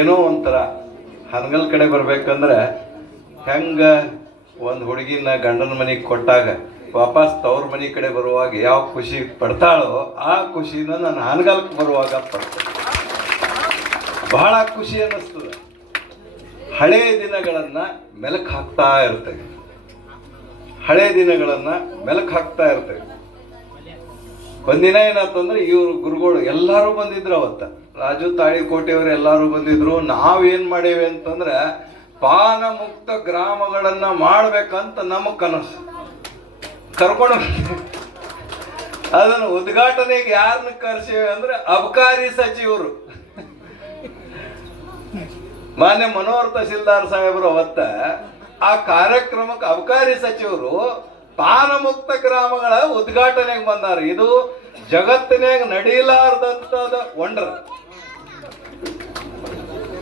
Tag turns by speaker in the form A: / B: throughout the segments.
A: ಏನೋ ಒಂಥರ ಹನಗಲ್ ಕಡೆ ಬರ್ಬೇಕಂದ್ರೆ ಹೆಂಗ ಒಂದು ಹುಡುಗಿನ ಗಂಡನ ಮನೆಗೆ ಕೊಟ್ಟಾಗ ವಾಪಸ್ ತವ್ರ ಮನೆ ಕಡೆ ಬರುವಾಗ ಯಾವ ಖುಷಿ ಪಡ್ತಾಳೋ ಆ ಖುಷಿನ ನಾನು ಹಾನಗಲ್ಕ್ಕೆ ಬರುವಾಗ ಪಡ್ತೇನೆ. ಬಹಳ ಖುಷಿ ಅನ್ನಿಸ್ತದೆ. ಹಳೆಯ ದಿನಗಳನ್ನು ಮೆಲುಕು ಹಾಕ್ತಾ ಇರ್ತೇವೆ. ಹಳೆಯ ದಿನಗಳನ್ನು ಮೆಲುಕು ಹಾಕ್ತಾ ಇರ್ತೇವೆ. ಒಂದಿನ ಏನಾಯ್ತಂದ್ರೆ ಇವರು ಗುರುಗಳು ಎಲ್ಲರೂ ಬಂದಿದ್ರು ಅವತ್ತ. ರಾಜು ತಾಳಿಕೋಟೆಯವರು ಎಲ್ಲರೂ ಬಂದಿದ್ರು. ನಾವೇನು ಮಾಡೇವಿ ಅಂತಂದ್ರೆ ಪಾನಮುಕ್ತ ಗ್ರಾಮಗಳನ್ನು ಮಾಡ್ಬೇಕಂತ ನಮ್ಮ ಕನಸು. ಕರ್ಕೊಂಡು. ಅದನ್ನು ಉದ್ಘಾಟನೆಗೆ ಯಾರನ್ನ ಕರ್ಸೇವೆ ಅಂದ್ರೆ ಅಬಕಾರಿ ಸಚಿವರು. ಮಾನ್ಯ ಮನೋಹರ್ ತಹಸೀಲ್ದಾರ್ ಸಾಹೇಬರು ಅವತ್ತ ಆ ಕಾರ್ಯಕ್ರಮಕ್ಕೆ ಅಬಕಾರಿ ಸಚಿವರು ಪಾನಮುಕ್ತ ಗ್ರಾಮಗಳ ಉದ್ಘಾಟನೆಗೆ ಬಂದಾರ. ಇದು ಜಗತ್ತಿನಾಗ ನಡೀಲಾರ್ದಂತದ ವಂಡರ್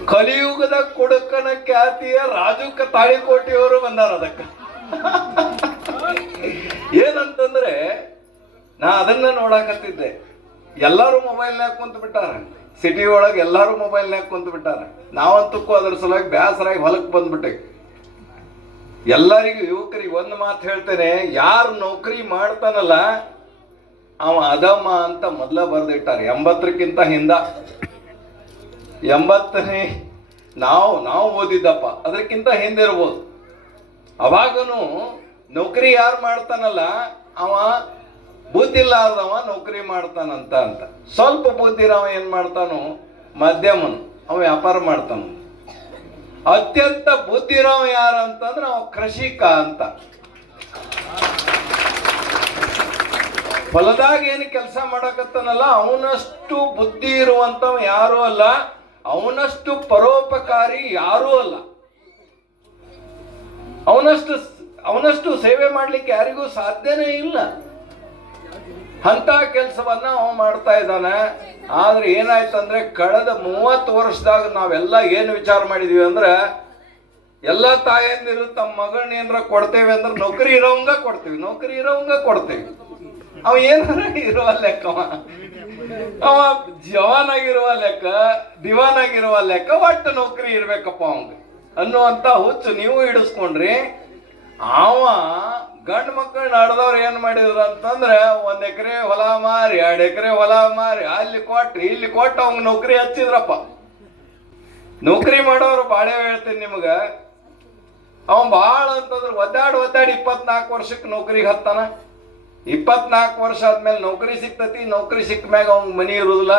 A: ಕಲಿಯುಗದ ಕುಡುಕನ ಖ್ಯಾತಿಯ ರಾಜುಕ ತಾಳಿಕೋಟಿಯವರು ಬಂದಾರ ಅದಕ್ಕೆ. ಏನಂತಂದ್ರೆ, ನಾ ಅದನ್ನ ನೋಡಾಕತ್ತಿದ್ದೆ. ಎಲ್ಲರೂ ಮೊಬೈಲ್ನಾಗ ಕುಂತ ಬಿಟ್ಟಾರ. ಸಿಟಿ ಒಳಗೆ ಎಲ್ಲರೂ ಮೊಬೈಲ್ನಾಗ ಕುಂತ ಬಿಟ್ಟಾರ. ನಾವಂತಕ್ಕೂ ಅದ್ರ ಸಲುವಾಗಿ ಬೇಸರಾಗಿ ಹೊಲಕ್ಕೆ ಬಂದ್ಬಿಟ್ಟೆ. ಎಲ್ಲರಿಗೂ ಯುವಕರಿಗೆ ಒಂದು ಮಾತು ಹೇಳ್ತೇನೆ, ಯಾರು ನೌಕರಿ ಮಾಡ್ತಾನಲ್ಲ ಅವ ಅದಮ್ಮ ಅಂತ ಮೊದಲ ಬರೆದಿಟ್ಟಾರೆ. ಎಂಬತ್ತಕ್ಕಿಂತ ಹಿಂದ. ಎಂಬತ್ತನೇ ನಾವು ನಾವು ಓದಿದ್ದಪ್ಪ. ಅದಕ್ಕಿಂತ ಹಿಂದಿರ್ಬೋದು ಅವಾಗನು ನೌಕರಿ ಯಾರು ಮಾಡ್ತಾನಲ್ಲ, ಅವ ಬುದ್ಧಿಲ್ಲಾರ್ದವ ನೌಕರಿ ಮಾಡ್ತಾನಂತ ಅಂತ. ಸ್ವಲ್ಪ ಬುದ್ಧಿರವ ಏನು ಮಾಡ್ತಾನು, ಮಧ್ಯಮನು, ಅವ ವ್ಯಾಪಾರ ಮಾಡ್ತಾನ. ಅತ್ಯಂತ ಬುದ್ಧಿರವ ಯಾರಂತಂದ್ರೆ ಅವ ಕೃಷಿಕ ಅಂತ. ಹೊಲದಾಗ ಏನು ಕೆಲಸ ಮಾಡಕತ್ತಾನಲ್ಲ, ಅವನಷ್ಟು ಬುದ್ಧಿ ಇರುವಂತವ ಯಾರೂ ಅಲ್ಲ, ಅವನಷ್ಟು ಪರೋಪಕಾರಿ ಯಾರೂ ಅಲ್ಲ. ಅವನಷ್ಟು ಅವನಷ್ಟು ಸೇವೆ ಮಾಡ್ಲಿಕ್ಕೆ ಯಾರಿಗೂ ಸಾಧ್ಯನೇ ಇಲ್ಲ. ಅಂತ ಕೆಲಸವನ್ನ ಅವ ಮಾಡ್ತಾ ಇದ್ದಾನೆ. ಆದ್ರೆ ಏನಾಯ್ತಂದ್ರೆ, ಕಳೆದ ಮೂವತ್ತು ವರ್ಷದಾಗ ನಾವೆಲ್ಲ ಏನು ವಿಚಾರ ಮಾಡಿದೀವಿ ಅಂದ್ರೆ, ಎಲ್ಲ ತಾಯಂದಿರು ತಮ್ಮ ಮಗಳನ್ನ ಏನಾರ ಕೊಡ್ತೇವೆ ಅಂದ್ರೆ ನೌಕರಿ ಇರೋವಂಗ ಕೊಡ್ತೀವಿ, ನೌಕರಿ ಇರೋವಂಗ ಕೊಡ್ತೀವಿ. ಅವ ಏನಾರ ಇರುವ ಲೆಕ್ಕ ಅವ. ಜವಾನ್ ಆಗಿರುವ ಲೆಕ್ಕ ದಿವಾನ್ ಆಗಿರುವ ಲೆಕ್ಕ, ಒಟ್ಟು ನೌಕರಿ ಇರ್ಬೇಕಪ್ಪ ಅವಂಗ. ಅನ್ನುವಂತ ಹುಚ್ಚು ನೀವು ಹಿಡಿಸ್ಕೊಂಡ್ರಿ. ಅವ ಗಂಡ್ ಮಕ್ಕಳು ನಡೆದವ್ರು ಏನ್ ಮಾಡಿದ್ರು ಅಂತಂದ್ರೆ ಒಂದ್ ಎಕರೆ ಹೊಲ ಮಾರಿ, ಎರಡ್ ಎಕರೆ ಹೊಲ ಮಾರಿ, ಅಲ್ಲಿ ಕೊಟ್ಟು ಇಲ್ಲಿ ಕೊಟ್ಟು ಅವಂಗ ನೌಕರಿ ಹಚ್ಚಿದ್ರಪ್ಪ. ನೌಕರಿ ಮಾಡೋರು ಬಾಳೆ ಹೇಳ್ತೀನಿ ನಿಮಗ. ಅವ ಭಾಳ ಅಂತಂದ್ರೆ ಒದ್ದಾಡ್ ಒದ್ದಾಡಿ ಇಪ್ಪತ್ನಾಲ್ಕು ವರ್ಷಕ್ಕೆ ನೌಕರಿಗೆ ಹತ್ತಾನ. ಇಪ್ಪತ್ನಾಲ್ಕು ವರ್ಷ ಆದ್ಮೇಲೆ ನೌಕರಿ ಸಿಗ್ತತಿ, ನೌಕರಿ ಸಿಕ್ಕ ಮ್ಯಾಗ ಅವ್ನ ಮನಿ ಇರುದಿಲ್ಲ.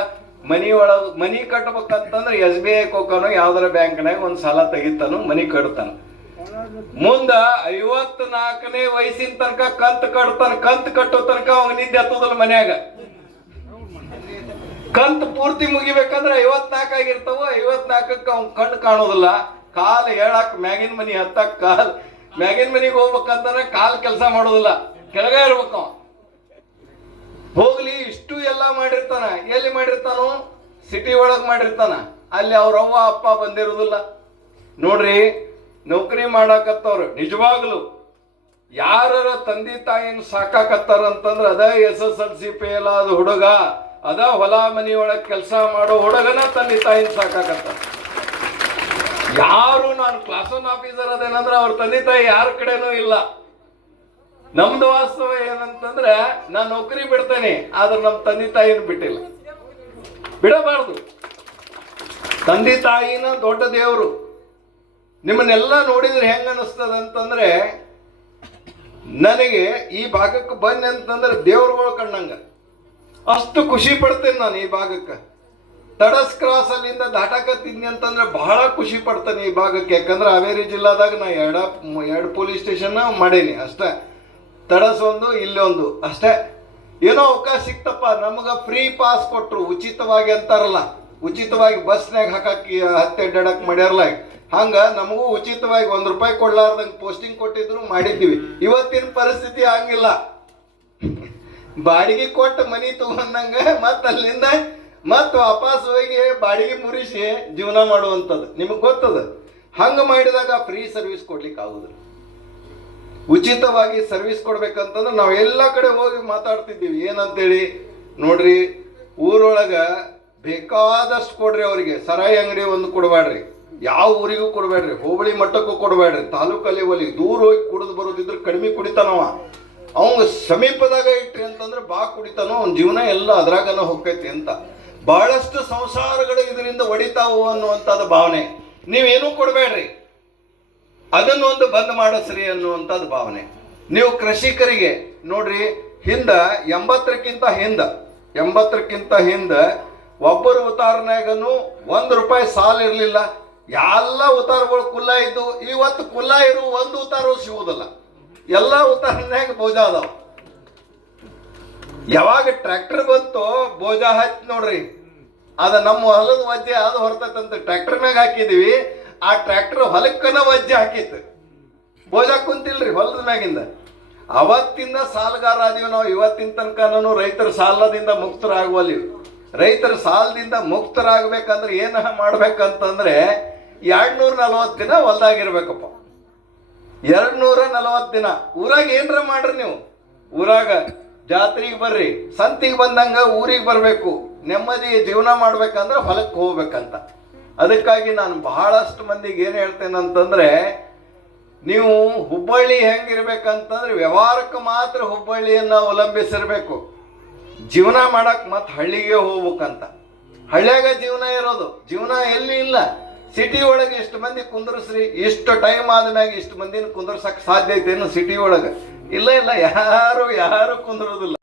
A: ಮನಿ ಒಳಗ, ಮನಿ ಕಟ್ಬೇಕಂತಂದ್ರೆ ಎಸ್ ಬಿ ಐ ಕೊಕ್ಕನು ಯಾವ್ದಾರ ಬ್ಯಾಂಕ್ನಾಗ ಒಂದು ಸಾಲ ತೆಗಿತಾನು, ಮನಿ ಕಟ್ತಾನ. ಮುಂದ ಐವತ್ ನಾಲ್ಕನೇ ವಯಸ್ಸಿನ ತನಕ ಕಂತ್ ಕಟ್ತಾನ, ಕಂತ್ ಕಟ್ಟೋ ತನಕ ಅವ್ನ ನಿದ್ದೆ ಹತ್ತದಲ್ಲ ಮನ್ಯಾಗ. ಕಂತ್ ಪೂರ್ತಿ ಮುಗಿಬೇಕಂದ್ರೆ ಐವತ್ನಾಲ್ಕು ಆಗಿರ್ತಾವ, ಐವತ್ನಾಲ್ಕಕ್ಕೆ ಅವ್ನ ಕಣ್ಣು ಕಾಣೋದಿಲ್ಲ. ಕಾಲ್ ಹೇಳಕ್ ಮ್ಯಾಗಿನ ಮನಿ ಹತ್ತಕ್ ಕಾಲ್. ಮ್ಯಾಗಿನ ಮನಿಗೆ ಹೋಗ್ಬೇಕಂತಂದ್ರೆ ಕಾಲ್ ಕೆಲಸ ಮಾಡೋದಿಲ್ಲ. ಕೆಳಗೆ ಇರ್ಬೇಕು. ಹೋಗ್ಲಿ, ಇಷ್ಟು ಎಲ್ಲ ಮಾಡಿರ್ತಾನ. ಎಲ್ಲಿ ಮಾಡಿರ್ತಾನು? ಸಿಟಿ ಒಳಗೆ ಮಾಡಿರ್ತಾನ. ಅಲ್ಲಿ ಅವ್ರ ಅವ್ವ, ಅಪ್ಪ ಬಂದಿರೋದಿಲ್ಲ. ನೋಡ್ರಿ, ನೌಕರಿ ಮಾಡಾಕತ್ತವ್ರು, ನಿಜವಾಗ್ಲು. ಯಾರ ತಂದೆ ತಾಯಿನ ಸಾಕಾಕತ್ತಾರ ಅಂತಂದ್ರ ಅದ S S L C fail ಆದ ಹುಡುಗ, ಅದ ಹೊಲ ಮನಿ ಒಳಗ್ ಕೆಲಸ ಮಾಡೋ ಹುಡುಗನ ತಂದೆ ತಾಯಿನ ಸಾಕಾಕತ್ತಾರ. ಯಾರು ನಾನು ಕ್ಲಾಸ್ ಒನ್ ಆಫೀಸರ್ ಅದೇನಂದ್ರೆ ಅವ್ರ ತಂದೆ ತಾಯಿ ಯಾರ ಕಡೆನೂ ಇಲ್ಲ. ನಮ್ದು ವಾಸ್ತವ ಏನಂತಂದ್ರೆ, ನಾನು ನೌಕರಿ ಬಿಡ್ತೇನೆ, ಆದ್ರೆ ನಮ್ಮ ತಂದೆ ತಾಯಿನ ಬಿಟ್ಟಿಲ್ಲ. ಬಿಡಬಾರ್ದು. ತಂದೆ ತಾಯಿನ ದೊಡ್ಡ ದೇವರು. ನಿಮ್ಮನ್ನೆಲ್ಲ ನೋಡಿದ್ರೆ ಹೆಂಗ ಅನಿಸ್ತದ ಅಂತಂದ್ರೆ, ನನಗೆ ಈ ಭಾಗಕ್ಕೆ ಬನ್ನಿ ಅಂತಂದ್ರೆ ದೇವ್ರುಗಳು ಕಂಡಂಗ ಅಷ್ಟು ಖುಷಿ ಪಡ್ತೇನೆ ನಾನು ಈ ಭಾಗಕ್ಕೆ. ತಡಸ್ ಕ್ರಾಸ್ ಅಲ್ಲಿಂದ ದಾಟಾಕತ್ತಿದ್ನಿ ಅಂತಂದ್ರೆ ಬಹಳ ಖುಷಿ ಪಡ್ತೇನೆ ಈ ಭಾಗಕ್ಕೆ. ಯಾಕಂದ್ರೆ ಹಾವೇರಿ ಜಿಲ್ಲಾದಾಗ ನಾ ಎರಡ, ಎರಡು ಪೊಲೀಸ್ ಸ್ಟೇಷನ್ ಮಾಡೇನಿ ಅಷ್ಟೇ. ತಡಸ್ ಒಂದು ಇಲ್ಲೊಂದು. ಅಷ್ಟೇ. ಏನೋ ಅವಕಾಶ ಸಿಕ್ತಪ್ಪ. ನಮಗೆ ಫ್ರೀ ಪಾಸ್ ಕೊಟ್ಟರು ಉಚಿತವಾಗಿ ಅಂತಾರಲ್ಲ. ಉಚಿತವಾಗಿ ಬಸ್ನಾಗ ಹಾಕಿ ಹತ್ತೆ ಅಡ್ಡಾಡಕ್ ಮಾಡ್ಯಾರಲ್ಲ ಹಂಗ ನಮಗೂ ಉಚಿತವಾಗಿ ಒಂದ್ ರೂಪಾಯಿ ಕೊಡ್ಲಾರ್ದಂಗ ಪೋಸ್ಟಿಂಗ್ ಕೊಟ್ಟಿದ್ರು ಮಾಡಿದ್ದೀವಿ ಇವತ್ತಿನ ಪರಿಸ್ಥಿತಿ ಹಂಗಿಲ್ಲ. ಬಾಡಿಗೆ ಕೊಟ್ಟು ಮನಿ ತಗೊಂಡಂಗ ಮತ್ತೆ ಅಲ್ಲಿಂದ ಮತ್ ವಾಪಸ್ ಹೋಗಿ ಬಾಡಿಗೆ ಮುರಿಸಿ ಜೀವನ ಮಾಡುವಂಥದ್ದು ನಿಮಗೆ ಗೊತ್ತದ? ಹಂಗ ಮಾಡಿದಾಗ ಫ್ರೀ ಸರ್ವಿಸ್ ಕೊಡ್ಲಿಕ್ಕೆ ಆಗುದಿಲ್ಲ ಉಚಿತವಾಗಿ ಸರ್ವಿಸ್ ಕೊಡ್ಬೇಕಂತಂದ್ರೆ ನಾವು ಎಲ್ಲ ಕಡೆ ಹೋಗಿ ಮಾತಾಡ್ತಿದ್ದೀವಿ. ಏನಂತೇಳಿ ನೋಡ್ರಿ, ಊರೊಳಗ ಬೇಕಾದಷ್ಟು ಕೊಡ್ರಿ ಅವರಿಗೆ. ಸರಾಯಿ ಅಂಗಡಿ ಒಂದು ಕೊಡಬೇಡ್ರಿ ಯಾವ ಊರಿಗೂ ಕೊಡಬೇಡ್ರಿ ಹೋಬಳಿ ಮಟ್ಟಕ್ಕೂ ಕೊಡಬೇಡ್ರಿ ತಾಲೂಕಲ್ಲಿ ಒಲಿ ದೂರ ಹೋಗಿ ಕುಡಿದು ಬರೋದಿದ್ರೆ ಕಡಿಮೆ ಕುಡಿತಾನವ. ಅವಂಗ ಸಮೀಪದಾಗ ಇಟ್ರಿ ಅಂತಂದ್ರೆ ಬಾ ಕುಡಿತಾನೋ, ಅವ್ನ ಜೀವನ ಎಲ್ಲ ಅದ್ರಾಗನ ಹೋಗ್ತೈತಿ ಅಂತ. ಬಹಳಷ್ಟು ಸಂಸಾರಗಳು ಇದರಿಂದ ಒಡಿತಾವು ಅನ್ನುವಂಥದ್ದು ಭಾವನೆ. ನೀವೇನೂ ಕೊಡಬೇಡ್ರಿ ಅದನ್ನು ಒಂದು ಬಂದ್ ಮಾಡಿಸ್ರಿ ಅನ್ನುವಂಥದ್ದು ಭಾವನೆ. ನೀವು ಕೃಷಿಕರಿಗೆ ನೋಡ್ರಿ, ಹಿಂದ ಎಂಬತ್ತರಕ್ಕಿಂತ ಹಿಂದ ಎಂಬತ್ತರಕ್ಕಿಂತ ಹಿಂದ ಒಬ್ಬರು ಉತಾರನಾಗನು ಒಂದು ರೂಪಾಯಿ ಸಾಲ ಇರಲಿಲ್ಲ. ಎಲ್ಲ ಉತಾರಗಳು ಕುಲ್ಲ ಇದ್ದು, ಇವತ್ತು ಕುಲ್ಲ ಇರು ಒಂದು ಉತಾರವು ಸಿಗುವುದಿಲ್ಲ. ಎಲ್ಲ ಉತಾರನಾಗ ಬೋಜ ಅದಾವ. ಯಾವಾಗ ಟ್ರ್ಯಾಕ್ಟರ್ ಬಂತು ಬೋಜ ಹಚ್ಚಿ ನೋಡ್ರಿ. ಅದ ನಮ್ಮ ಹೊಲದ ಮಧ್ಯೆ ಅದು ಹೊರತಂತ ಟ್ರ್ಯಾಕ್ಟರ್ ಮ್ಯಾಗ ಹಾಕಿದೀವಿ. ಆ ಟ್ರ್ಯಾಕ್ಟರ್ ಹೊಲಕ್ಕನ ವಜ್ಜೆ ಹಾಕಿತ್ತು. ಬೋಜ ಕುಂತಿಲ್ರಿ ಹೊಲದ ಮ್ಯಾಗಿಂದ. ಅವತ್ತಿಂದ ಸಾಲಗಾರ ಅದೀವಿ ನಾವು ಇವತ್ತಿನ ತನಕನೂ ರೈತರ ಸಾಲದಿಂದ ಮುಕ್ತರಾಗುವಲ್ಲಿ ರೈತರ ಸಾಲದಿಂದ ಮುಕ್ತರಾಗಬೇಕಂದ್ರೆ ಏನು ಮಾಡ್ಬೇಕಂತಂದ್ರೆ ಎರಡ್ನೂರ ನಲವತ್ತು ದಿನ ಹೊಲ್ದಾಗಿರ್ಬೇಕಪ್ಪ. ಎರಡ್ನೂರ ನಲವತ್ತು ದಿನ. ಊರಾಗ ಏನರ ಮಾಡ್ರಿ ನೀವು? ಊರಾಗ ಜಾತ್ರೆಗೆ ಬರ್ರಿ, ಸಂತಿಗೆ ಬಂದಂಗ ಊರಿಗೆ ಬರಬೇಕು, ನೆಮ್ಮದಿ ಜೀವನ ಮಾಡ್ಬೇಕಂದ್ರೆ ಹೊಲಕ್ಕೆ ಹೋಗ್ಬೇಕಂತ. ಅದಕ್ಕಾಗಿ ನಾನು ಬಹಳಷ್ಟು ಮಂದಿಗೆ ಏನು ಹೇಳ್ತೇನೆ ಅಂತಂದ್ರೆ ನೀವು ಹುಬ್ಬಳ್ಳಿ ಹೆಂಗಿರ್ಬೇಕಂತಂದ್ರೆ ವ್ಯವಹಾರಕ್ಕೆ ಮಾತ್ರ ಹುಬ್ಬಳ್ಳಿಯನ್ನು ಅವಲಂಬಿಸಿರ್ಬೇಕು. ಜೀವನ ಮಾಡಕ್ಕೆ ಮತ್ತೆ ಹಳ್ಳಿಗೆ ಹೋಗ್ಬೇಕಂತ. ಹಳ್ಳಿಯಾಗ ಜೀವನ ಇರೋದು. ಜೀವನ ಎಲ್ಲಿ ಇಲ್ಲ. ಸಿಟಿ ಒಳಗೆ ಇಷ್ಟು ಮಂದಿ ಕುಂದರ್ಸ್ರಿ. ಇಷ್ಟು ಟೈಮ್ ಆದ್ಮ್ಯಾಗ ಇಷ್ಟು ಮಂದಿನ ಕುಂದ್ರಸಕ್ ಸಾಧ್ಯ ಐತೇನು ಸಿಟಿ ಒಳಗೆ? ಇಲ್ಲ ಇಲ್ಲ. ಯಾರು ಯಾರು ಕುಂದ್ರೋದಿಲ್ಲ.